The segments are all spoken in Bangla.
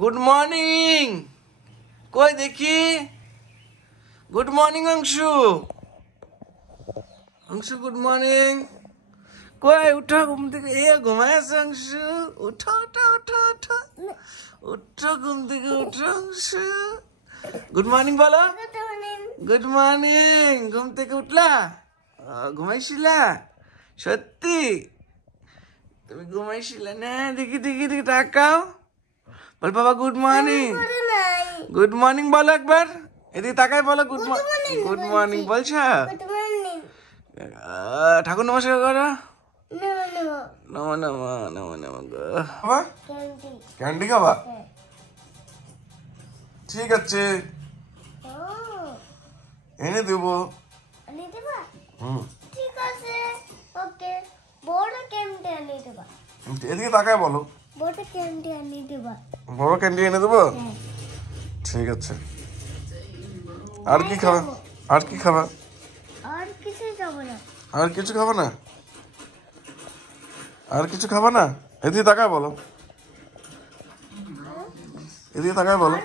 Good morning. কই দেখি। Good morning Anshu. Anshu good morning. কই উঠো ঘুম থেকে। এ ঘুমায় আছে অংশু। উঠো উঠো উঠো উঠো উঠো ঘুম থেকে উঠো অংশু। গুড মর্নিং বলো। Good morning. ঘুম থেকে উঠলা? ঘুমাইছিলা? সত্যি তুমি ঘুমাইছিলা না? দেখি দেখি দেখি তাকাও। বল বাবা গুড মর্নিং। গুড মর্নিং বলো একবার। এদিকে তাকাই বলো গুড মর্নিং। গুড মর্নিং বলছ? ঠাকুর নমস্কার করো। নমো নমো নমো নমো গো। ক্যান্ডি খাবা? ঠিক আছে এনে দেবো। এদিকে তাকায় বলো। বড় ক্যান্ডি এনে দেবো। ঠিক আছে। আর কি খাবা? আর কি খাবা? আর কিছু খাবো না? আর কিছু খাবা না? এদিকে তাকায় বলো। এদিকে তাকায় বলো।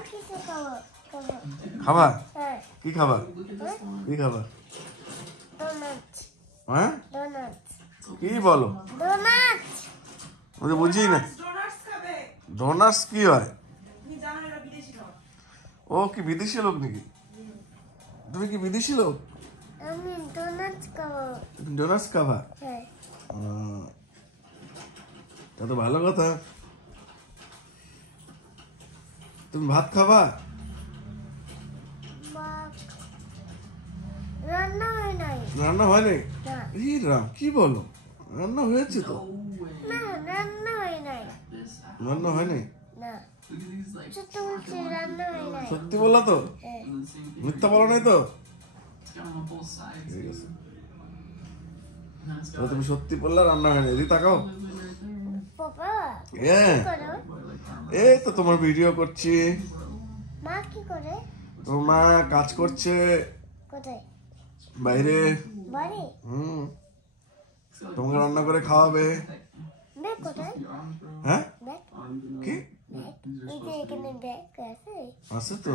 খাবা? কি খাবা? কি খাবা? হ্যাঁ কি বলো? বুঝি না। ডোনাটস কি হয়? ও কি বিদেশি লোক নাকি? তুমি কি বিদেশি লোক? ডোনাটস খাবা? তা তো ভালো কথা। তুমি ভাত খাবা? রান্না হয়নি? রাম কি বলো? রান্না হয়েছে তো। রান্না হয়নি? সত্যি বললা তো? মিথ্যা বলো নাই তো? ঠিক আছে তুমি সত্যি বললা রান্না হয়নি। এদিকে তাকাও। এই তো তোমার ভিডিও করছি। মা কি করে? তোমার মা কাজ করছে বাইরে। তোমাকে রান্না করে খাওয়াবে। হ্যাঁ কি আছে তো?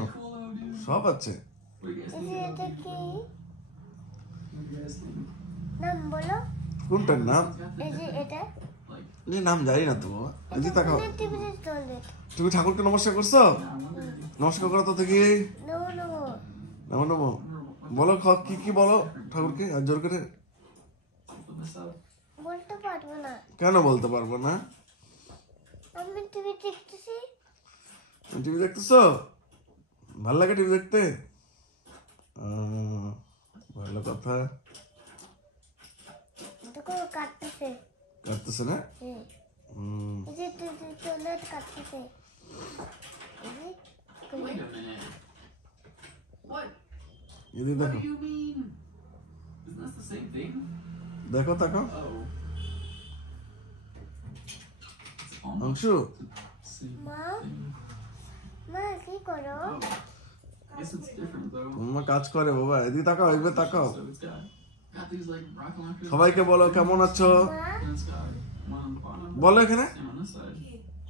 সব আছে। কোনটার নাম? নাম জানি না তো বাবা। এদিকে তাকাও। তুমি ঠাকুরকে নমস্কার করছো? নমস্কার করো তো দেখি। নমো নমো বলো। কি কি বলো ঠাকুরকে আর জোর করে? বলতে পারবো না। কেন বলতে পারবো না? আমি টিভি দেখতেছি। টিভি দেখতেছো? ভালো লাগে টিভি দেখতে? ভালো কথা। কাটতেছে না? দেখো দেখো তাকাও। অংশু কি করো? তোমার কাজ করে বাবা। এদিকে তাকাও। এবার তাকাও। সবাইকে বলো কেমন আছো বলো এখানে।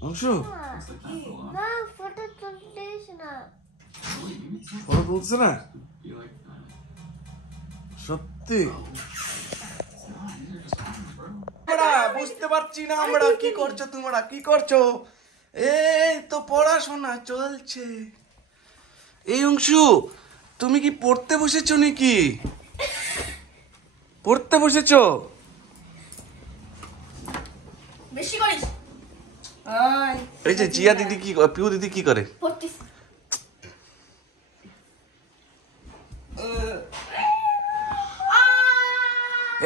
অংশু ফটো তুলতেছ না? ফটো তুলছে না? সত্যি বুঝতে পারছি না আমরা। কি করছো তোমরা? কি করছো? এই তো পড়াশোনা চলছে। এই অংশু তুমি কি পড়তে বসেছো নাকি? পড়তে বসেছো? বেশি করিস। এই যে জিয়া দিদি কি পিউ দিদি কি করে?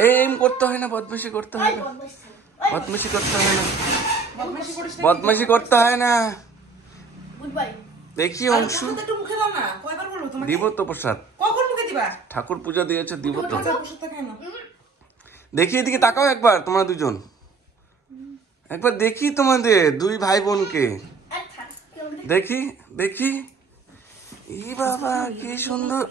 এম করতে হয় না। বদমাশি করতে হয় না। বদমাশি করতে হয় না। বদমাশি করতে হয় না। দেখি অংশু দিব তো প্রসাদ। ঠাকুর পূজা দিয়েছে দিব তো। দেখি এদিকে তাকাও একবার তোমরা দুজন। একবার দেখি তোমাদের দুই ভাই বোনকে। দেখি দেখি। ই বাবা কি সুন্দর।